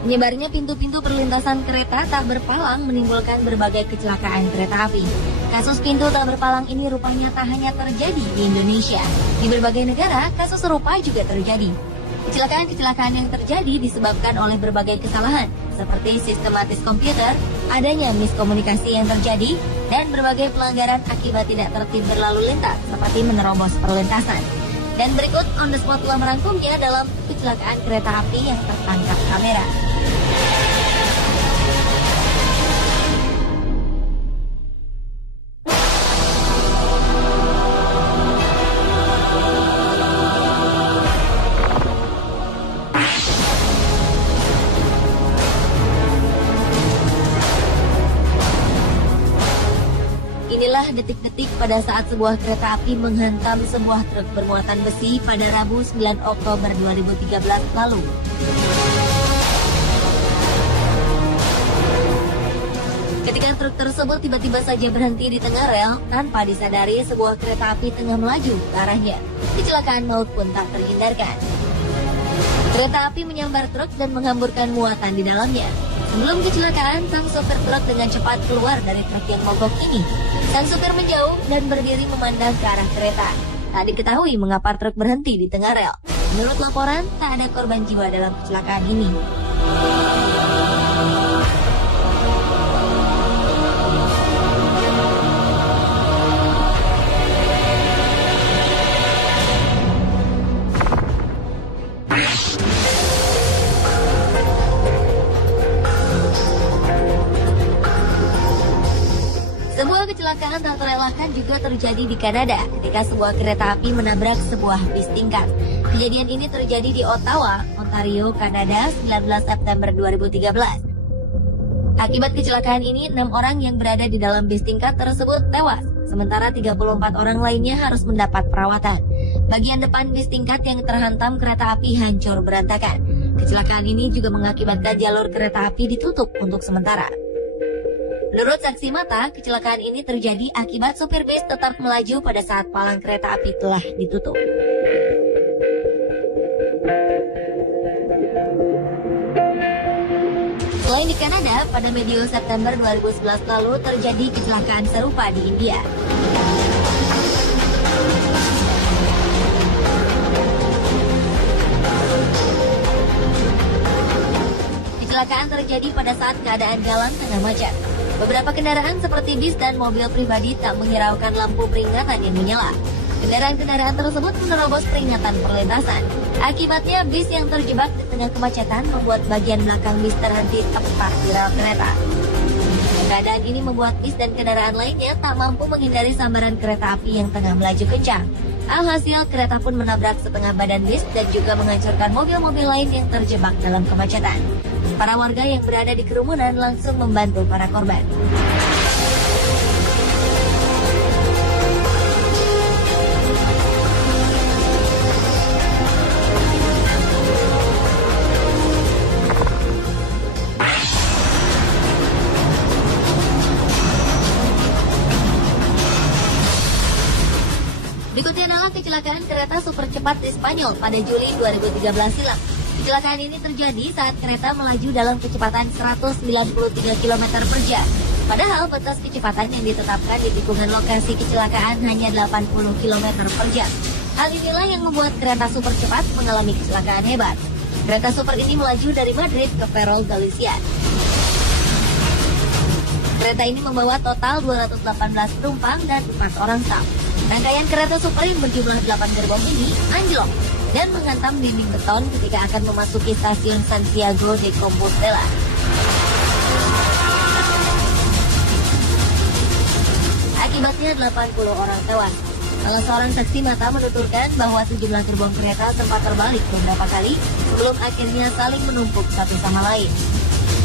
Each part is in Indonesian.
Menyebarnya pintu-pintu perlintasan kereta tak berpalang menimbulkan berbagai kecelakaan kereta api. Kasus pintu tak berpalang ini rupanya tak hanya terjadi di Indonesia. Di berbagai negara, kasus serupa juga terjadi. Kecelakaan-kecelakaan yang terjadi disebabkan oleh berbagai kesalahan, seperti sistematis komputer, adanya miskomunikasi yang terjadi, dan berbagai pelanggaran akibat tidak tertib berlalu lintas, seperti menerobos perlintasan. Dan berikut on the spot telah merangkumnya dalam kecelakaan kereta api yang tertangkap kamera. Inilah detik-detik pada saat sebuah kereta api menghantam sebuah truk bermuatan besi pada Rabu 9 Oktober 2013 lalu. Ketika truk tersebut tiba-tiba saja berhenti di tengah rel tanpa disadari sebuah kereta api tengah melaju ke arahnya. Kecelakaan maut pun tak terhindarkan. Kereta api menyambar truk dan menghamburkan muatan di dalamnya. Sebelum kecelakaan, sang sopir truk dengan cepat keluar dari truk yang mogok ini. Sang sopir menjauh dan berdiri memandang ke arah kereta. Tak diketahui mengapa truk berhenti di tengah rel. Menurut laporan, tak ada korban jiwa dalam kecelakaan ini. Sebuah kecelakaan tak terelakkan juga terjadi di Kanada ketika sebuah kereta api menabrak sebuah bis tingkat. Kejadian ini terjadi di Ottawa, Ontario, Kanada, 19 September 2013. Akibat kecelakaan ini, 6 orang yang berada di dalam bis tingkat tersebut tewas, sementara 34 orang lainnya harus mendapat perawatan. Bagian depan bis tingkat yang terhantam kereta api hancur berantakan. Kecelakaan ini juga mengakibatkan jalur kereta api ditutup untuk sementara. Menurut saksi mata, kecelakaan ini terjadi akibat sopir bis tetap melaju pada saat palang kereta api telah ditutup. Selain di Kanada, pada medio September 2011 lalu terjadi kecelakaan serupa di India. Kecelakaan terjadi pada saat keadaan jalan tengah macet. Beberapa kendaraan seperti bis dan mobil pribadi tak menghiraukan lampu peringatan yang menyala. Kendaraan-kendaraan tersebut menerobos peringatan perlintasan. Akibatnya bis yang terjebak di tengah kemacetan membuat bagian belakang bis terhenti tepat di rel kereta. Keadaan ini membuat bis dan kendaraan lainnya tak mampu menghindari sambaran kereta api yang tengah melaju kencang. Alhasil kereta pun menabrak setengah badan bis dan juga menghancurkan mobil-mobil lain yang terjebak dalam kemacetan. Para warga yang berada di kerumunan langsung membantu para korban. Berikutnya adalah kecelakaan kereta super cepat di Spanyol pada Juli 2013 silam. Kecelakaan ini terjadi saat kereta melaju dalam kecepatan 193 km per jam. Padahal batas kecepatan yang ditetapkan di tikungan lokasi kecelakaan hanya 80 km per jam. Hal inilah yang membuat kereta super cepat mengalami kecelakaan hebat. Kereta super ini melaju dari Madrid ke Ferrol, Galicia. Kereta ini membawa total 218 penumpang dan 4 orang staf. Rangkaian kereta super yang berjumlah 8 gerbong ini anjlok dan menghantam dinding beton ketika akan memasuki stasiun Santiago de Compostela. Akibatnya 80 orang tewas. Salah seorang saksi mata menuturkan bahwa sejumlah gerbong kereta sempat terbalik beberapa kali sebelum akhirnya saling menumpuk satu sama lain.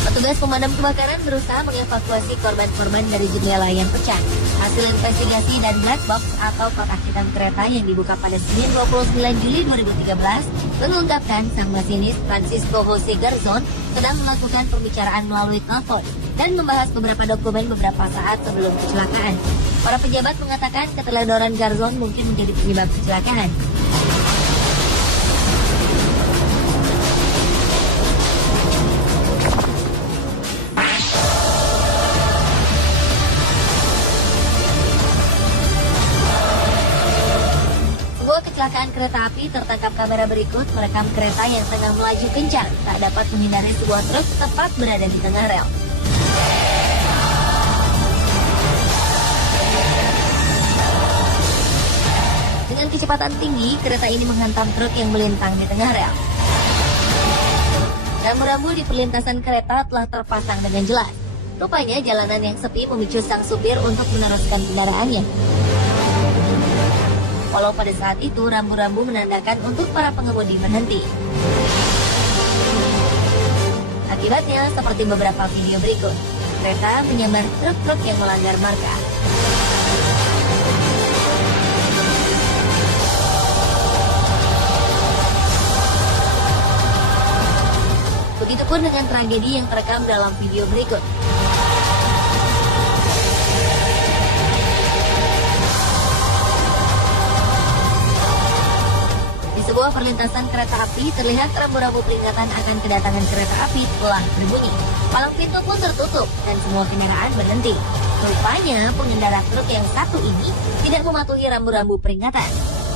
Petugas pemadam kebakaran berusaha mengevakuasi korban-korban dari jendela yang pecah. Hasil investigasi dan black box atau kotak hitam kereta yang dibuka pada Senin 29 Juli 2013 mengungkapkan sang masinis Francisco Jose Garzon sedang melakukan pembicaraan melalui telepon dan membahas beberapa dokumen beberapa saat sebelum kecelakaan. Para pejabat mengatakan keteledoran Garzon mungkin menjadi penyebab kecelakaan. kereta api tertangkap kamera berikut merekam kereta yang tengah melaju kencang tak dapat menghindari sebuah truk tepat berada di tengah rel. Dengan kecepatan tinggi, kereta ini menghantam truk yang melintang di tengah rel. Rambu-rambu di perlintasan kereta telah terpasang dengan jelas. Rupanya jalanan yang sepi memicu sang supir untuk meneruskan kendaraannya. Walau pada saat itu rambu-rambu menandakan untuk para pengemudi berhenti. Akibatnya, seperti beberapa video berikut, kereta menyambar truk-truk yang melanggar marka. Begitupun dengan tragedi yang terekam dalam video berikut. Sebuah perlintasan kereta api terlihat rambu-rambu peringatan akan kedatangan kereta api telah berbunyi. Palang pintu pun tertutup dan semua kendaraan berhenti. Rupanya pengendara truk yang satu ini tidak mematuhi rambu-rambu peringatan.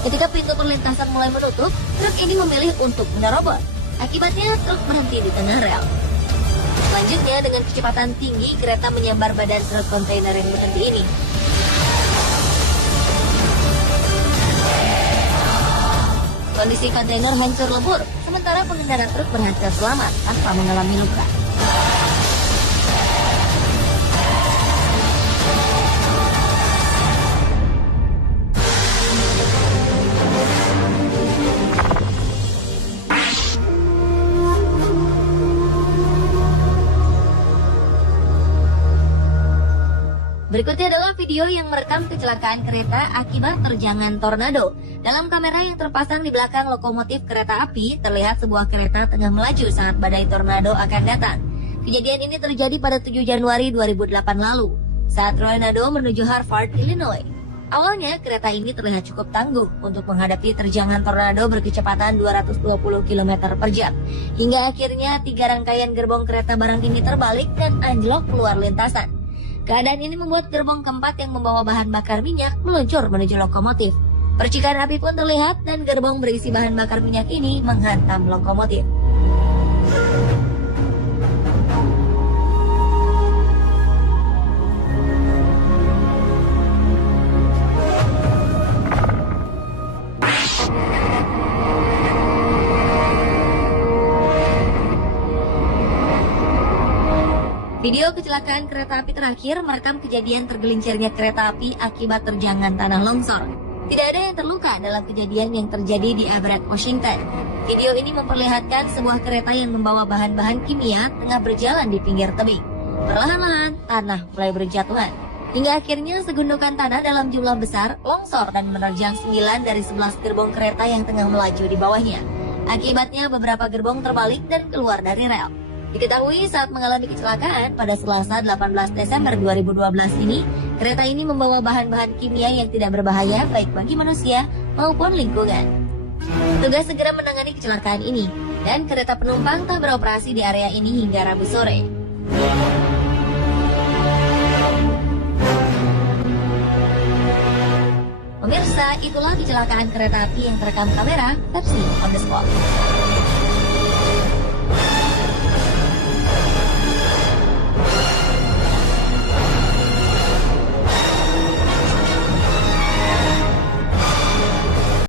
Ketika pintu perlintasan mulai menutup, truk ini memilih untuk menerobos. Akibatnya truk berhenti di tengah rel. Selanjutnya dengan kecepatan tinggi kereta menyambar badan truk kontainer yang berhenti ini. Kondisi kontainer hancur lebur, sementara pengendara truk berhasil selamat tanpa mengalami luka. Berikutnya adalah video yang merekam kecelakaan kereta akibat terjangan tornado. Dalam kamera yang terpasang di belakang lokomotif kereta api, terlihat sebuah kereta tengah melaju saat badai tornado akan datang. Kejadian ini terjadi pada 7 Januari 2008 lalu, saat tornado menuju Hartford, Illinois. Awalnya, kereta ini terlihat cukup tangguh untuk menghadapi terjangan tornado berkecepatan 220 km per jam. Hingga akhirnya 3 rangkaian gerbong kereta barang ini terbalik dan anjlok keluar lintasan. Keadaan ini membuat gerbong keempat yang membawa bahan bakar minyak meluncur menuju lokomotif. Percikan api pun terlihat dan gerbong berisi bahan bakar minyak ini menghantam lokomotif. Video kecelakaan kereta api terakhir merekam kejadian tergelincirnya kereta api akibat terjangan tanah longsor. Tidak ada yang terluka dalam kejadian yang terjadi di Everett, Washington. Video ini memperlihatkan sebuah kereta yang membawa bahan-bahan kimia tengah berjalan di pinggir tebing. Perlahan-lahan, tanah mulai berjatuhan. Hingga akhirnya segundukan tanah dalam jumlah besar longsor dan menerjang 9 dari 11 gerbong kereta yang tengah melaju di bawahnya. Akibatnya beberapa gerbong terbalik dan keluar dari rel. Diketahui saat mengalami kecelakaan pada Selasa 18 Desember 2012 ini, kereta ini membawa bahan-bahan kimia yang tidak berbahaya baik bagi manusia maupun lingkungan. Petugas segera menangani kecelakaan ini, dan kereta penumpang tak beroperasi di area ini hingga Rabu sore. Pemirsa, itulah kecelakaan kereta api yang terekam kamera Pepsi on the Spot.